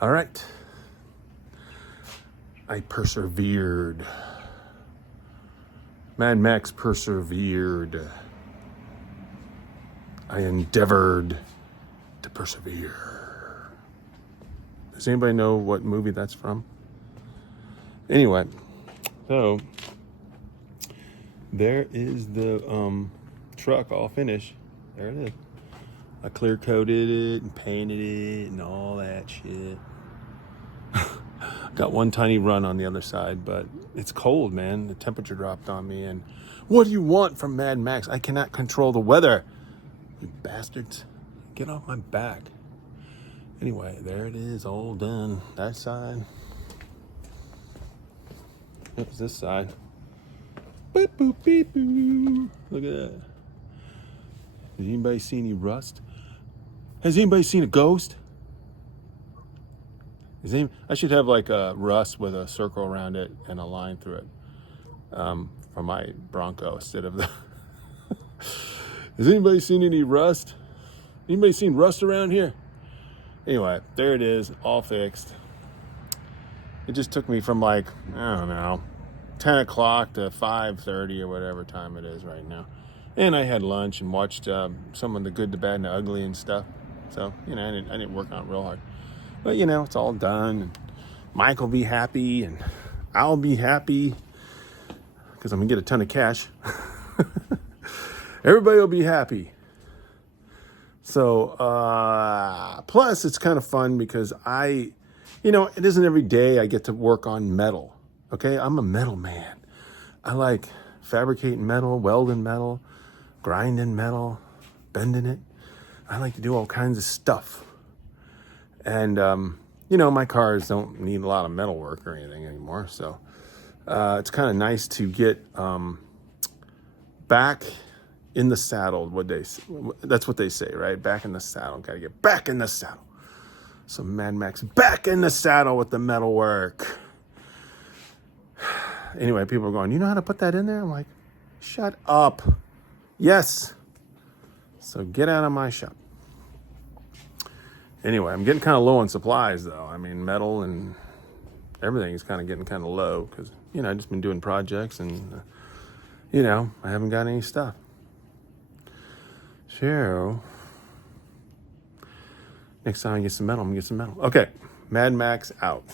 All right. I persevered. Mad Max persevered. I endeavored to persevere. Does anybody know what movie that's from? Anyway, so there is the truck all finished. There it is. I clear coated it and painted it and all that shit. Got one tiny run on the other side, but it's cold, man. The temperature dropped on me. And what do you want from Mad Max? I cannot control the weather. You bastards. Get off my back. Anyway, there it is, all done. That side. Oops, this side. Boop, boop, beep, boop. Look at that. Has anybody seen any rust? Has anybody seen a ghost? I should have like a rust with a circle around it and a line through it for my Bronco instead of the... Has anybody seen any rust? Anybody seen rust around here? Anyway, there it is, all fixed. It just took me from like, I don't know, 10 o'clock to 5:30 or whatever time it is right now. And I had lunch and watched some of the Good, the Bad, and the Ugly and stuff. So, I didn't work on it real hard. But, it's all done. And Mike will be happy and I'll be happy because I'm going to get a ton of cash. Everybody will be happy. So, plus it's kind of fun because it isn't every day I get to work on metal. Okay, I'm a metal man. I like fabricating metal, welding metal, grinding metal, bending it. I like to do all kinds of stuff. And, my cars don't need a lot of metal work or anything anymore. So it's kind of nice to get back in the saddle. That's what they say, right? Back in the saddle. Got to get back in the saddle. So Mad Max back in the saddle with the metal work. Anyway, people are going, you know how to put that in there? I'm like, shut up. Yes. So get out of my shop. Anyway, I'm getting kind of low on supplies, though. I mean, metal and everything is kind of getting kind of low because, I've just been doing projects and, I haven't got any stuff. So, next time I get some metal, I'm going to get some metal. Okay, Mad Max out.